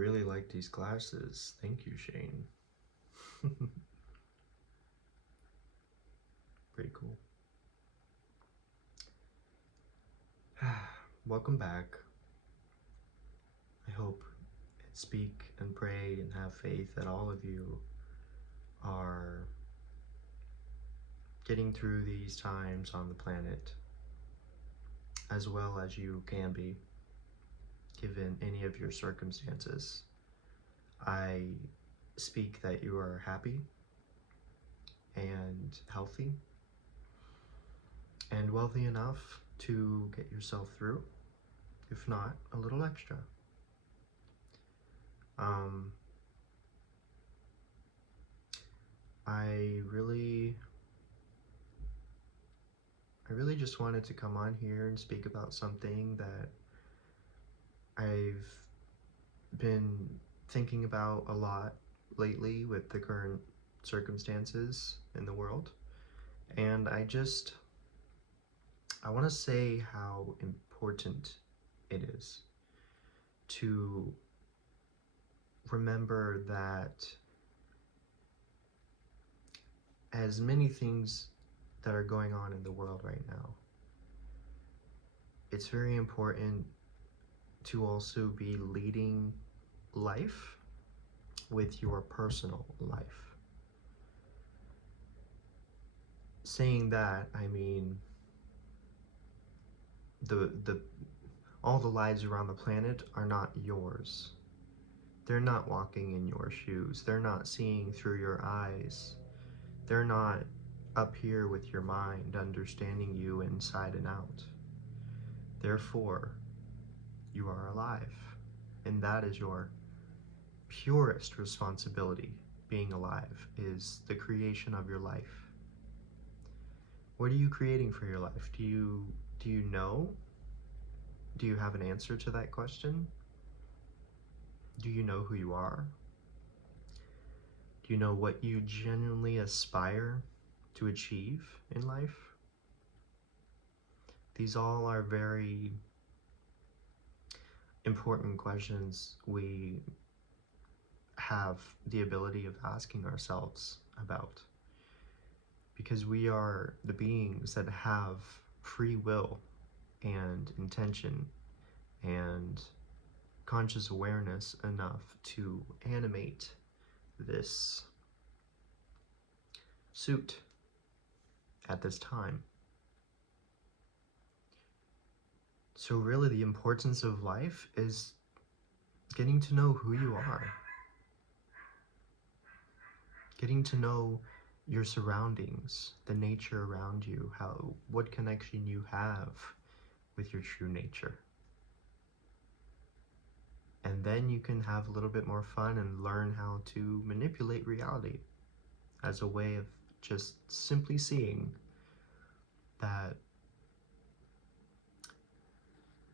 really like these glasses. Thank you, Shane. Pretty cool. Welcome back. I hope and speak and pray and have faith that all of you are getting through these times on the planet as well as you can be, given any of your circumstances. I speak that you are happy and healthy and wealthy enough to get yourself through, if not a little extra. I really just wanted to come on here and speak about something that I've been thinking about a lot lately with the current circumstances in the world. And I want to say how important it is to remember that as many things that are going on in the world right now, it's very important to also be leading life with your personal life. Saying that, I mean all the lives around the planet are not yours. They're not walking in your shoes. They're not seeing through your eyes. They're not up here with your mind, understanding you inside and out. Therefore, you are alive. And that is your purest responsibility. Being alive is the creation of your life. What are you creating for your life? Do you know? Do you have an answer to that question? Do you know who you are? Do you know what you genuinely aspire to achieve in life? These all are very important questions we have the ability of asking ourselves about, because we are the beings that have free will and intention and conscious awareness enough to animate this suit at this time. So really the importance of life is getting to know who you are, getting to know your surroundings, the nature around you, what connection you have with your true nature. And then you can have a little bit more fun and learn how to manipulate reality as a way of just simply seeing that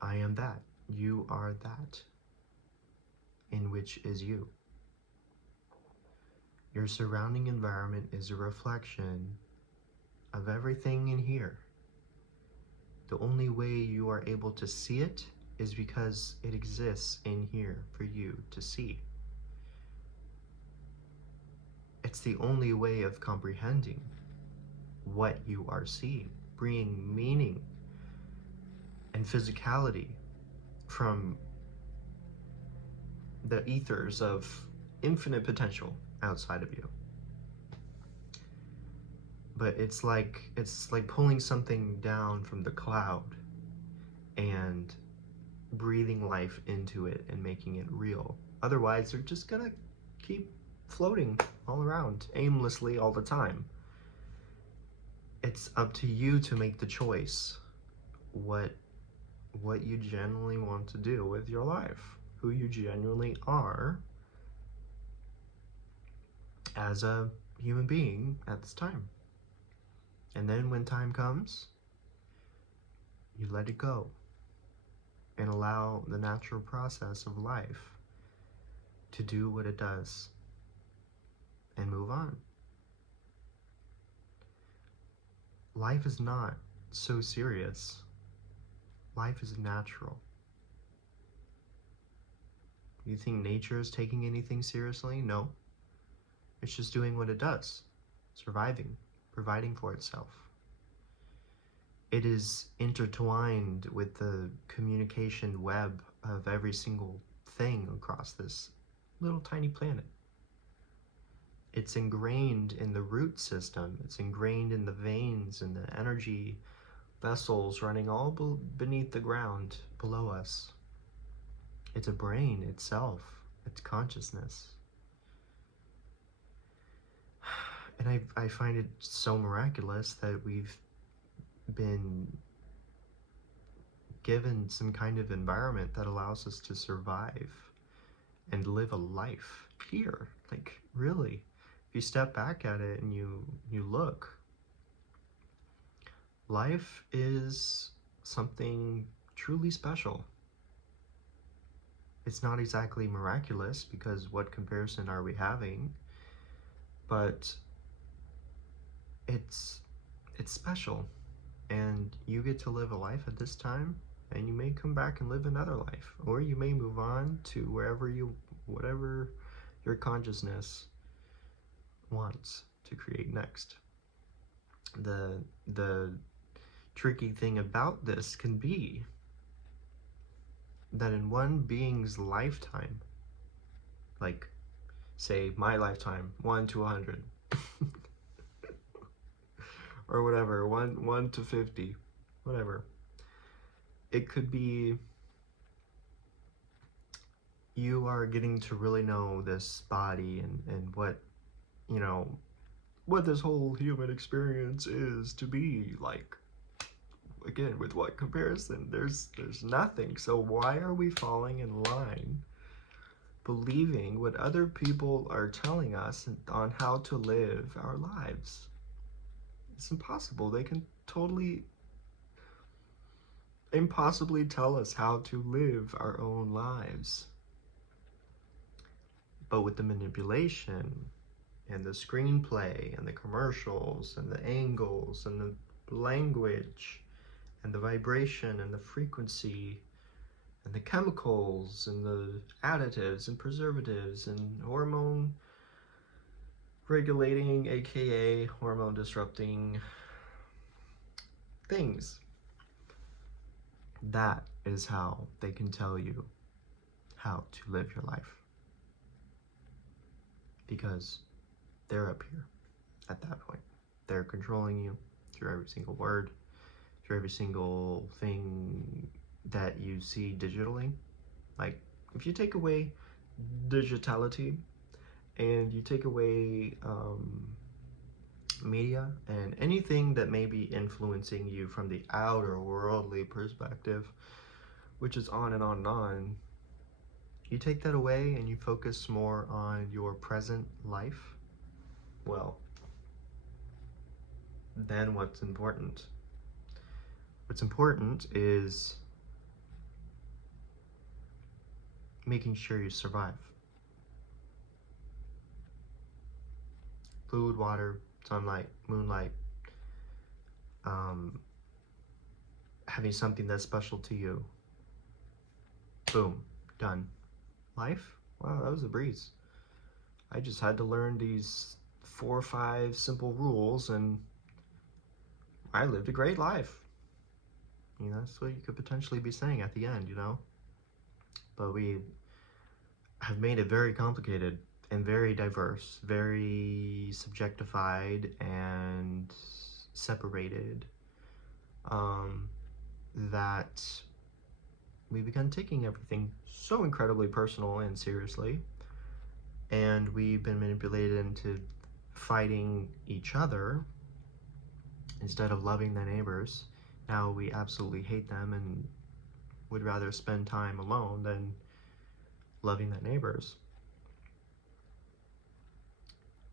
I am that, you are that, in which is you. Your surrounding environment is a reflection of everything in here. The only way you are able to see it is because it exists in here for you to see. It's the only way of comprehending what you are seeing, bringing meaning and physicality from the ethers of infinite potential outside of you. But it's like pulling something down from the cloud and breathing life into it and making it real. Otherwise, they're just gonna keep floating all around aimlessly all the time. It's up to you to make the choice what you genuinely want to do with your life, who you genuinely are as a human being at this time. And then when time comes, you let it go and allow the natural process of life to do what it does and move on. Life is not so serious. Life is natural. You think nature is taking anything seriously? No. It's just doing what it does, surviving, providing for itself. It is intertwined with the communication web of every single thing across this little tiny planet. It's ingrained in the root system, it's ingrained in the veins and the energy vessels running all beneath the ground below us. It's a brain itself, it's consciousness. And I find it so miraculous that we've been given some kind of environment that allows us to survive and live a life here. Like, really, if you step back at it and you look, life is something truly special. It's not exactly miraculous, because what comparison are we having? But it's special, and you get to live a life at this time, and you may come back and live another life, or you may move on to whatever your consciousness wants to create next. The tricky thing about this can be that in one being's lifetime, like say my lifetime, 1 to 100, or whatever, 1 to 50, whatever, it could be you are getting to really know this body and what, you know, what this whole human experience is to be like. Again, with what comparison? There's nothing. So why are we falling in line, believing what other people are telling us on how to live our lives? It's impossible. They can totally impossibly tell us how to live our own lives. But with the manipulation and the screenplay and the commercials and the angles and the language and the vibration and the frequency and the chemicals and the additives and preservatives and hormone regulating, aka hormone disrupting things, that is how they can tell you how to live your life, because they're up here at that point. They're controlling you through every single word, through every single thing that you see digitally. Like, if you take away digitality and you take away media and anything that may be influencing you from the outer worldly perspective, which is on and on and on, you take that away and you focus more on your present life, well, then what's important? What's important is making sure you survive. Food, water, sunlight, moonlight, having something that's special to you. Boom, done. Life? Wow, that was a breeze. I just had to learn these 4 or 5 simple rules and I lived a great life. You know, that's what you could potentially be saying at the end, you know? But we have made it very complicated and very diverse, very subjectified and separated, that we began taking everything so incredibly personal and seriously, and we've been manipulated into fighting each other instead of loving the neighbors. Now we absolutely hate them and would rather spend time alone than loving the neighbors.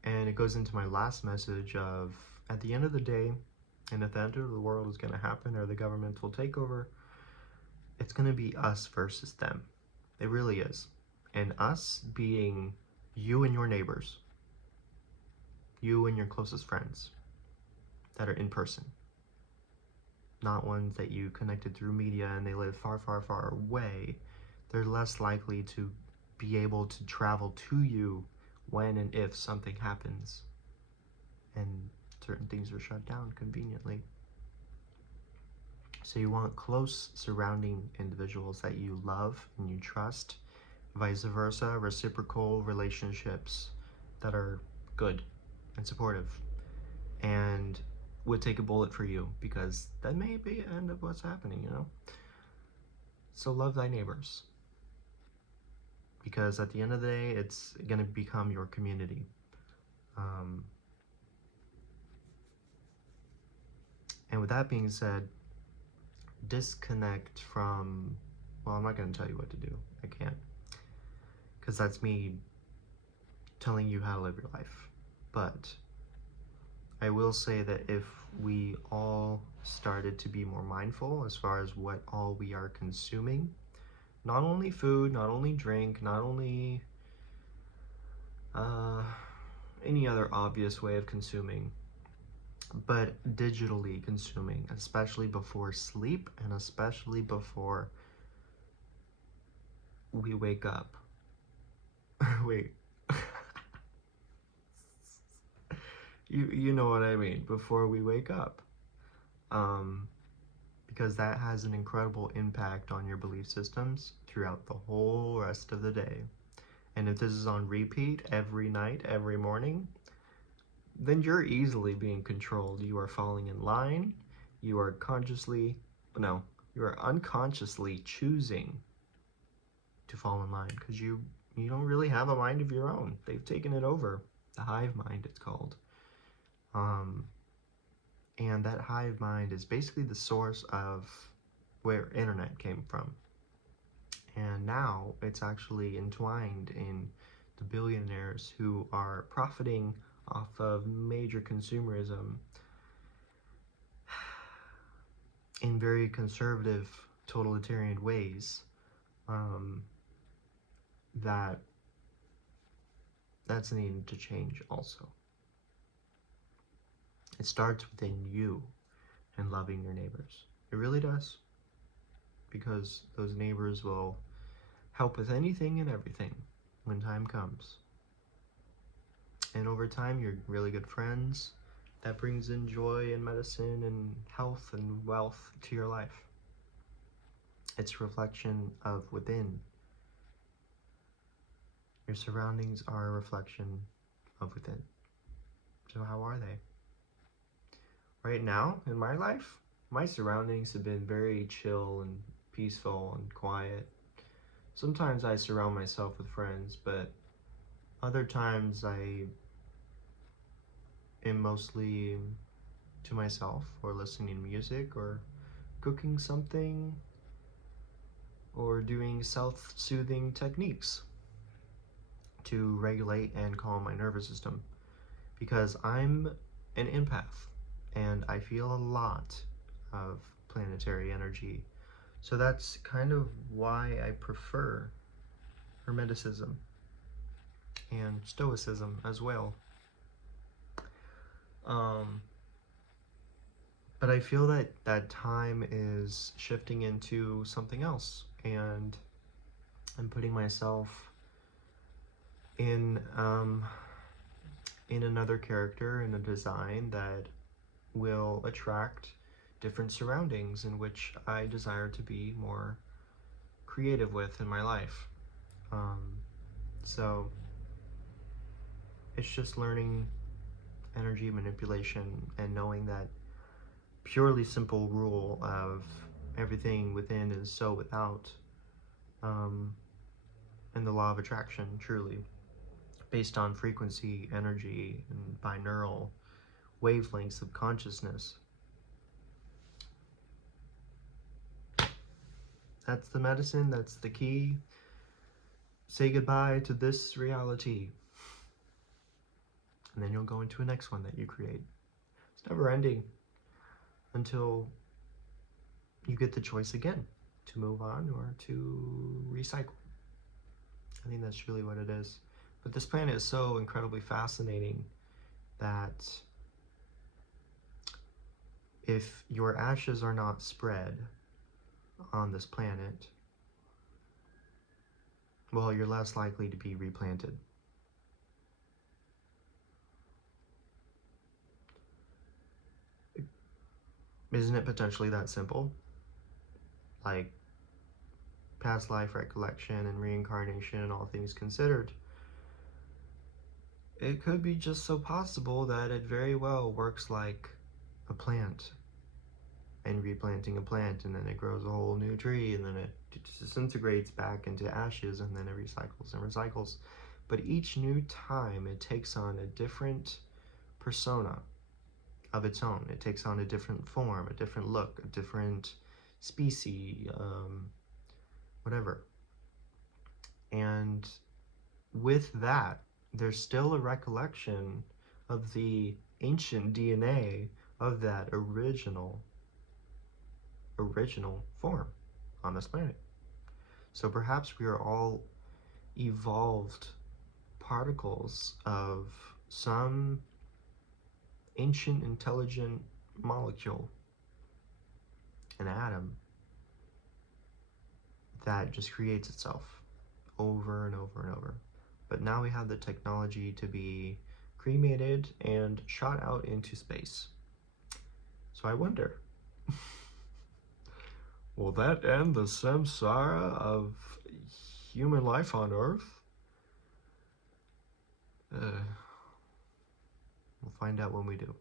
And it goes into my last message of, at the end of the day, and if the end of the world is going to happen or the government will take over, it's going to be us versus them. It really is. And us being you and your neighbors, you and your closest friends that are in person, not ones that you connected through media and they live far, far, far away. They're less likely to be able to travel to you when and if something happens and certain things are shut down conveniently. So you want close surrounding individuals that you love and you trust, vice versa, reciprocal relationships that are good and supportive and would take a bullet for you, because that may be the end of what's happening, you know? So love thy neighbors, because at the end of the day, it's going to become your community. And with that being said, disconnect from, well, I'm not going to tell you what to do. I can't, because that's me telling you how to live your life. But I will say that if we all started to be more mindful as far as what all we are consuming, not only food, not only drink, not only any other obvious way of consuming, but digitally consuming, especially before sleep and especially before we wake up. Wait. You know what I mean, before we wake up. Because that has an incredible impact on your belief systems throughout the whole rest of the day. And if this is on repeat every night, every morning, then you're easily being controlled. You are falling in line. You are you are unconsciously choosing to fall in line because you don't really have a mind of your own. They've taken it over. The hive mind, it's called. And that hive mind is basically the source of where internet came from. And now it's actually entwined in the billionaires who are profiting off of major consumerism in very conservative, totalitarian ways. That's needing to change also. It starts within you and loving your neighbors. It really does. Because those neighbors will help with anything and everything when time comes. And over time, you're really good friends. That brings in joy and medicine and health and wealth to your life. It's a reflection of within. Your surroundings are a reflection of within. So how are they? Right now, in my life, my surroundings have been very chill and peaceful and quiet. Sometimes I surround myself with friends, but other times I am mostly to myself, or listening to music, or cooking something, or doing self-soothing techniques to regulate and calm my nervous system, because I'm an empath and I feel a lot of planetary energy. So that's kind of why I prefer Hermeticism and Stoicism as well. But I feel that that time is shifting into something else, and I'm putting myself in another character, in a design that will attract different surroundings in which I desire to be more creative with in my life. So it's just learning energy manipulation and knowing that purely simple rule of everything within is so without, and the law of attraction, truly, based on frequency, energy, and binaural wavelengths of consciousness. That's the medicine, that's the key. Say goodbye to this reality, and then you'll go into a next one that you create. It's never ending until you get the choice again to move on or to recycle. I think that's really what it is. But this planet is so incredibly fascinating that if your ashes are not spread on this planet, well, you're less likely to be replanted. Isn't it potentially that simple? Like past life recollection and reincarnation and all things considered, it could be just so possible that it very well works like a plant, and replanting a plant, and then it grows a whole new tree, and then it disintegrates back into ashes, and then it recycles and recycles. But each new time it takes on a different persona of its own. It takes on a different form, a different look, a different species, whatever. And with that, there's still a recollection of the ancient DNA of that original form on this planet. So perhaps we are all evolved particles of some ancient intelligent molecule, an atom, that just creates itself over and over and over. But now we have the technology to be cremated and shot out into space. So I wonder, will that end the samsara of human life on Earth? We'll find out when we do.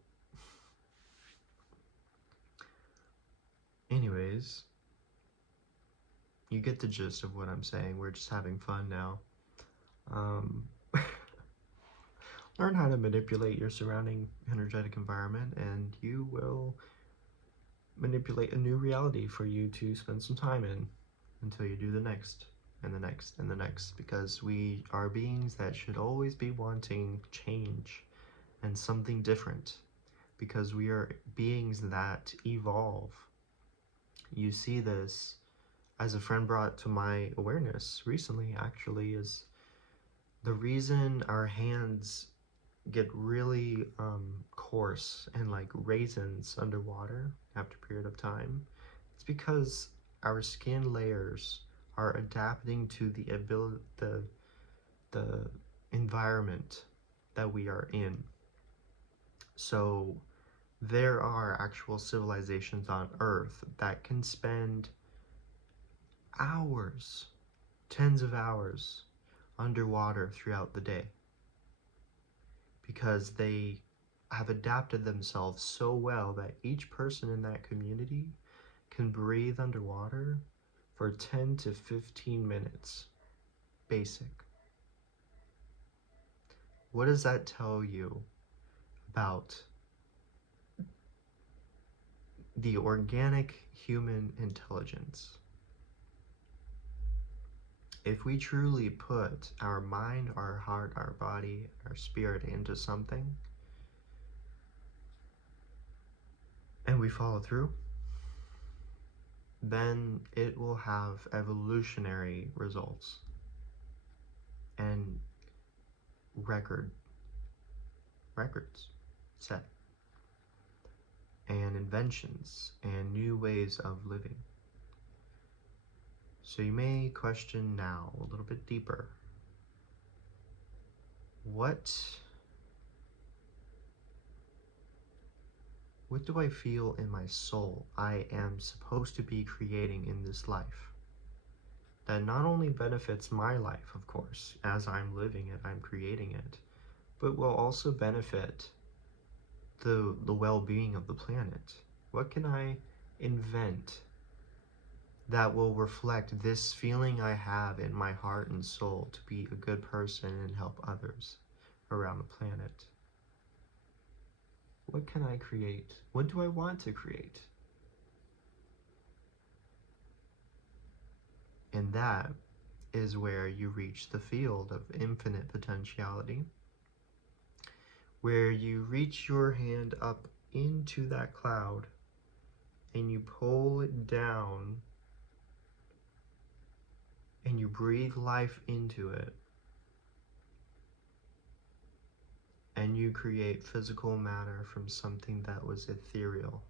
Anyways, you get the gist of what I'm saying. We're just having fun now. Learn how to manipulate your surrounding energetic environment, and you will manipulate a new reality for you to spend some time in until you do the next and the next and the next, because we are beings that should always be wanting change and something different, because we are beings that evolve. You see this, as a friend brought to my awareness recently, actually, is the reason our hands get really coarse and like raisins underwater after a period of time. It's because our skin layers are adapting to the environment that we are in. So there are actual civilizations on Earth that can spend hours, tens of hours, underwater throughout the day, because they have adapted themselves so well that each person in that community can breathe underwater for 10 to 15 minutes. Basic. What does that tell you about the organic human intelligence? If we truly put our mind, our heart, our body, our spirit into something, and we follow through, then it will have evolutionary results and records set, and inventions and new ways of living. So you may question now a little bit deeper, what do I feel in my soul I am supposed to be creating in this life that not only benefits my life, of course, as I'm living it, I'm creating it, but will also benefit the well-being of the planet? What can I invent that will reflect this feeling I have in my heart and soul to be a good person and help others around the planet? What can I create? What do I want to create? And that is where you reach the field of infinite potentiality, where you reach your hand up into that cloud and you pull it down and you breathe life into it, and you create physical matter from something that was ethereal.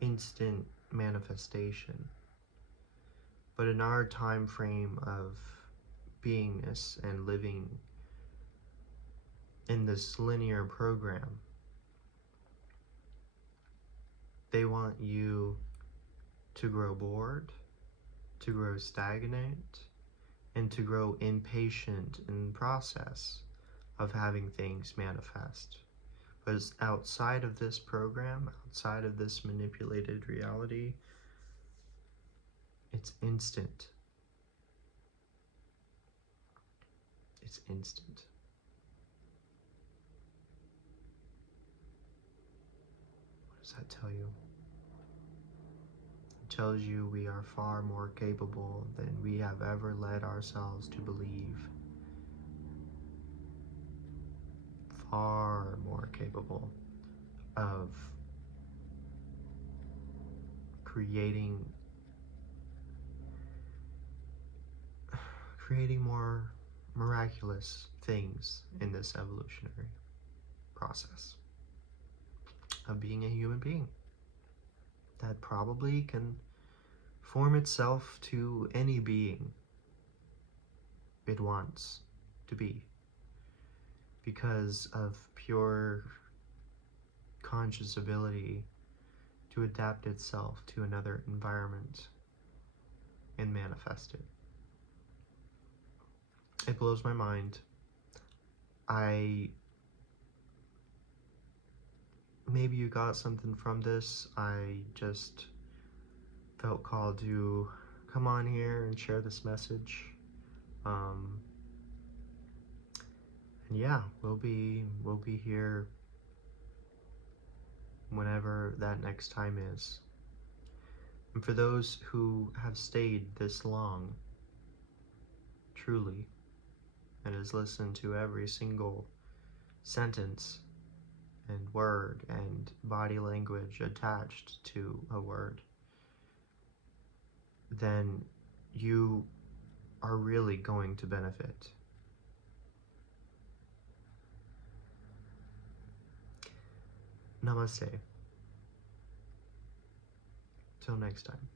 Instant manifestation. But in our time frame of beingness and living in this linear program, they want you to grow bored, to grow stagnant, and to grow impatient in the process of having things manifest. But outside of this program, outside of this manipulated reality, it's instant. It's instant. What does that tell you? It tells you we are far more capable than we have ever led ourselves to believe. Far more capable of creating more miraculous things in this evolutionary process of being a human being that probably can form itself to any being it wants to be because of pure conscious ability to adapt itself to another environment and manifest it. It blows my mind. Maybe you got something from this. I just felt called to come on here and share this message. And yeah, we'll be here whenever that next time is. And for those who have stayed this long, truly, and has listened to every single sentence and word and body language attached to a word, then you are really going to benefit. Namaste. Till next time.